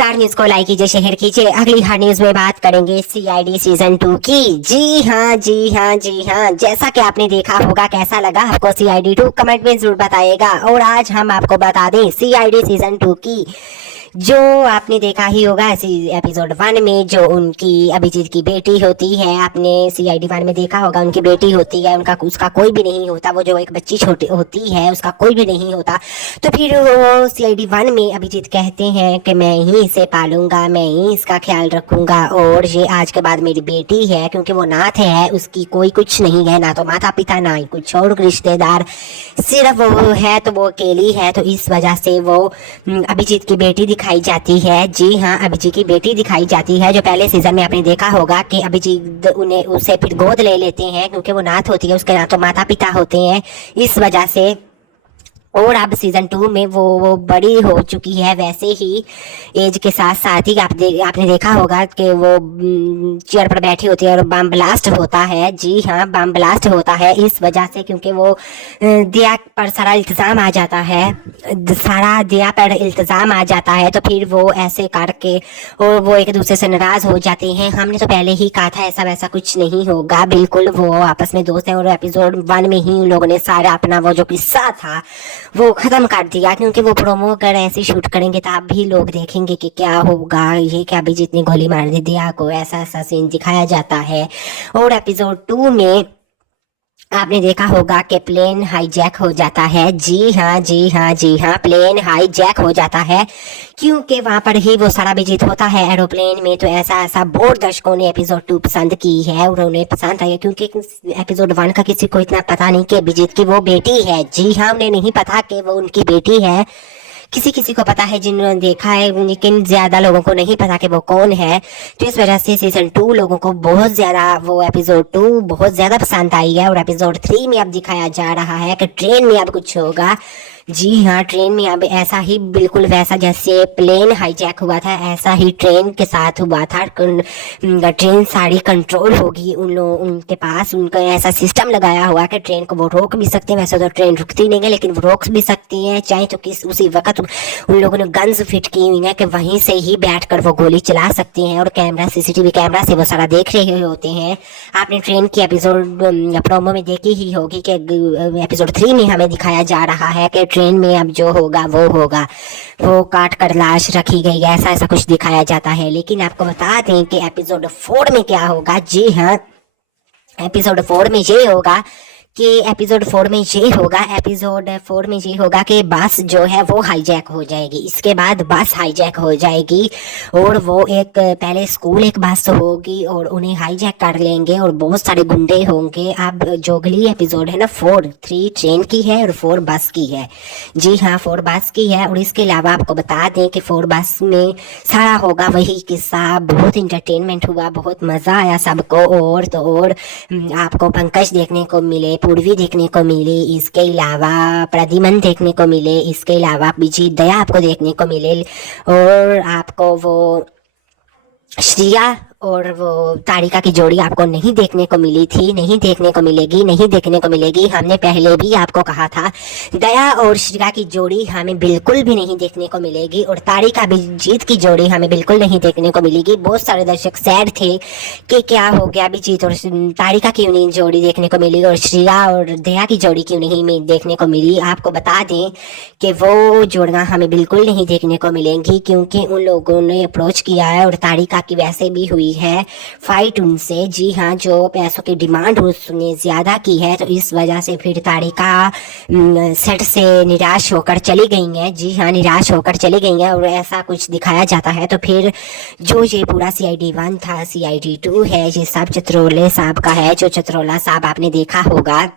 Star news को like कीजिए, share कीजिए। अगली हर न्यूज में बात करेंगे सीआईडी सीजन 2 की। जी हाँ जी हाँ जी हाँ, जैसा कि आपने देखा होगा, कैसा लगा आपको सीआईडी 2 कमेंट में जरूर बताइएगा। और आज हम आपको बता दें सीआईडी सीजन 2 की, जो आपने देखा ही होगा एपिसोड 1 में जो उनकी अभिजीत की बेटी होती है, आपने सीआईडी 1 में देखा होगा, उनकी बेटी होती है, उसका कोई भी नहीं होता, वो जो एक बच्ची छोटी होती है उसका कोई भी नहीं होता। तो फिर वो सीआईडी 1 में अभिजीत कहते हैं कि मैं ही इसे पालूंगा, मैं ही इसका ख्याल रखूंगा, और ये आज के बाद मेरी बेटी है, क्योंकि वो नाथ है, उसकी कोई कुछ नहीं है, ना तो माता पिता ना ही कुछ और रिश्तेदार, सिर्फ वो है तो वो अकेली है। तो इस वजह से वो अभिजीत की बेटी दिखाई जाती है। जी हाँ, अभिजीत की बेटी दिखाई जाती है, जो पहले सीजन में आपने देखा होगा कि अभिजीत उसे फिर गोद ले लेते हैं, क्योंकि वो नाथ होती है, उसके ना तो माता पिता होते हैं, इस वजह से। और अब सीजन 2 में वो बड़ी हो चुकी है, वैसे ही एज के साथ साथ ही आपने देखा होगा कि वो चेयर पर बैठी होती है और बम ब्लास्ट होता है। जी हाँ, बम ब्लास्ट होता है इस वजह से क्योंकि वो दिया पर सारा इल्तिज़ाम आ जाता है, दिया पर इल्तिज़ाम आ जाता है। तो फिर वो ऐसे करके और वो एक दूसरे से नाराज़ हो जाते हैं। हमने तो पहले ही कहा था ऐसा वैसा कुछ नहीं होगा, बिल्कुल वो आपस में दोस्त हैं। और एपिसोड 1 में ही उन लोगों ने सारा अपना वो जो किस्सा था वो खत्म कर दिया, क्योंकि वो प्रोमो अगर ऐसे शूट करेंगे तो आप भी लोग देखेंगे कि क्या होगा, ये क्या अभिजीत ने गोली मार दी दिया को, ऐसा ऐसा सीन दिखाया जाता है। और एपिसोड 2 में आपने देखा होगा कि प्लेन हाईजैक हो जाता है। जी हाँ जी हाँ जी हाँ, प्लेन हाईजैक हो जाता है, क्योंकि वहां पर ही वो सारा अभिजीत होता है एरोप्लेन में। तो ऐसा बहुत दर्शकों ने एपिसोड 2 पसंद की है और उन्हें पसंद आई, क्योंकि एपिसोड 1 का किसी को इतना पता नहीं कि अभिजीत की वो बेटी है। जी हाँ, उन्हें नहीं पता कि वो उनकी बेटी है। किसी किसी को पता है जिन्होंने देखा है, लेकिन ज्यादा लोगों को नहीं पता कि वो कौन है। तो इस वजह से सीजन 2 लोगों को बहुत ज्यादा, वो एपिसोड 2 बहुत ज्यादा पसंद आई है। और एपिसोड 3 में अब दिखाया जा रहा है कि ट्रेन में अब कुछ होगा। जी हाँ, ट्रेन में अब ऐसा ही, बिल्कुल वैसा जैसे प्लेन हाईजैक हुआ था, ऐसा ही ट्रेन के साथ हुआ था। ट्रेन सारी कंट्रोल होगी उनके पास, उनका ऐसा सिस्टम लगाया हुआ कि ट्रेन को वो रोक भी सकते हैं। वैसे तो ट्रेन रुकती नहीं है, लेकिन वो रोक भी सकती हैं, चाहे तो उसी वक्त उन लोगों ने गन्स फिट की हुई है कि वहीं से ही बैठकर वो गोली चला सकते हैं। और कैमरा, सीसीटीवी कैमरा से वो सारा देख रहे होते हैं। आपने ट्रेन की एपिसोड प्रोमो में देखी ही होगी कि एपिसोड 3 में हमें दिखाया जा रहा है कि ट्रेन में अब जो होगा, वो काट कर लाश रखी गई है, ऐसा कुछ दिखाया जाता है। लेकिन आपको बता दें कि एपिसोड 4 में क्या होगा। जी हाँ, एपिसोड 4 में ये होगा कि एपिसोड 4 में ये होगा कि बस जो है वो हाईजैक हो जाएगी। इसके बाद बस हाईजैक हो जाएगी और वो एक पहले स्कूल एक बस होगी और उन्हें हाईजैक कर लेंगे और बहुत सारे गुंडे होंगे। अब जो अगली एपिसोड है ना, 3 ट्रेन की है और 4 बस की है। जी हाँ, 4 बस की है। और इसके अलावा आपको बता दें कि 4 बस में सारा होगा वही किस्सा। बहुत इंटरटेनमेंट हुआ, बहुत मजा आया सबको। और तो और आपको पंकज देखने को मिले, पूर्वी देखने को मिली, इसके अलावा प्रद्युमन देखने को मिले, इसके अलावा विजय दया आपको देखने को मिले, और आपको वो श्रिया और वो तारिका की जोड़ी आपको नहीं देखने को मिली थी, नहीं देखने को मिलेगी। हमने पहले भी आपको कहा था दया और श्रिया की जोड़ी हमें बिल्कुल भी नहीं देखने को मिलेगी, और तारिका अभिजीत की जोड़ी हमें बिल्कुल नहीं देखने को मिलेगी। बहुत सारे दर्शक सैड थे कि क्या हो गया, अभिजीत और तारिका क्यों नहीं जोड़ी देखने को मिली और श्रिया और दया की जोड़ी क्यों नहीं देखने को मिली। आपको बता दें कि वो जोड़ियां हमें बिल्कुल नहीं देखने को मिलेंगी, क्योंकि उन लोगों ने अप्रोच किया है और तारिका की वैसे भी हुई है फाइट उनसे। जी हाँ, जो पैसों की डिमांड उसने ज्यादा की है, तो इस वजह से फिर तारिका सेट से निराश होकर चली गई है। जी हाँ, निराश होकर चली गई है और ऐसा कुछ दिखाया जाता है। तो फिर जो ये पूरा सीआईडी 1 था, सीआईडी 2 है, ये सब चित्रोले साहब का है। जो चित्रोला साहब आपने देखा होगा,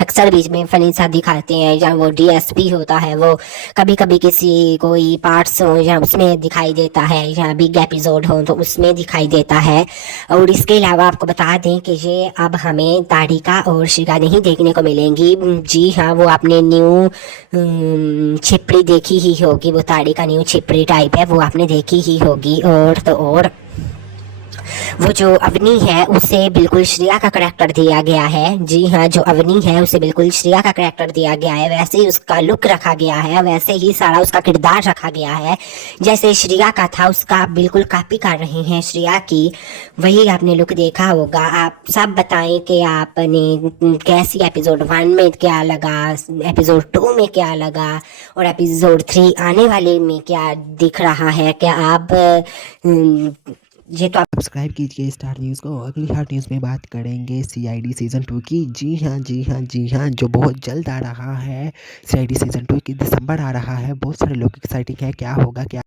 अक्सर बीच में फनी सा दिखाते हैं, या वो डीएसपी होता है, वो कभी कभी किसी कोई पार्ट्स हो या उसमें दिखाई देता है, या बिग एपिसोड हो तो उसमें दिखाई देता है। और इसके अलावा आपको बता दें कि ये अब हमें तारिका और श्रिया नहीं देखने को मिलेंगी। जी हाँ, वो आपने न्यू छिपड़ी देखी ही होगी, वो तारिका न्यू छिपड़ी टाइप है, वो आपने देखी ही होगी। और तो और वो जो अवनी है उसे बिल्कुल श्रेया का करेक्टर दिया गया है। जी हाँ, जो अवनी है उसे बिल्कुल श्रेया का करेक्टर दिया गया है, वैसे ही उसका लुक रखा गया है, वैसे ही सारा उसका किरदार रखा गया है। जैसे श्रेया का था उसका आप बिल्कुल कॉपी कर रहे हैं श्रेया की, वही आपने लुक देखा होगा। आप सब बताएं कि आपने कैसी एपिसोड 1 में क्या लगा, एपिसोड 2 में क्या लगा, और एपिसोड 3 आने वाले में क्या दिख रहा है। क्या आप ये तो सब्सक्राइब कीजिए स्टार न्यूज़ को। अगली हॉट न्यूज़ में बात करेंगे सीआईडी सीज़न 2 की। जी हाँ, जी हाँ, जी हाँ, जो बहुत जल्द आ रहा है। सीआईडी सीज़न 2 की दिसंबर आ रहा है। बहुत सारे लोग एक्साइटिंग है, क्या होगा क्या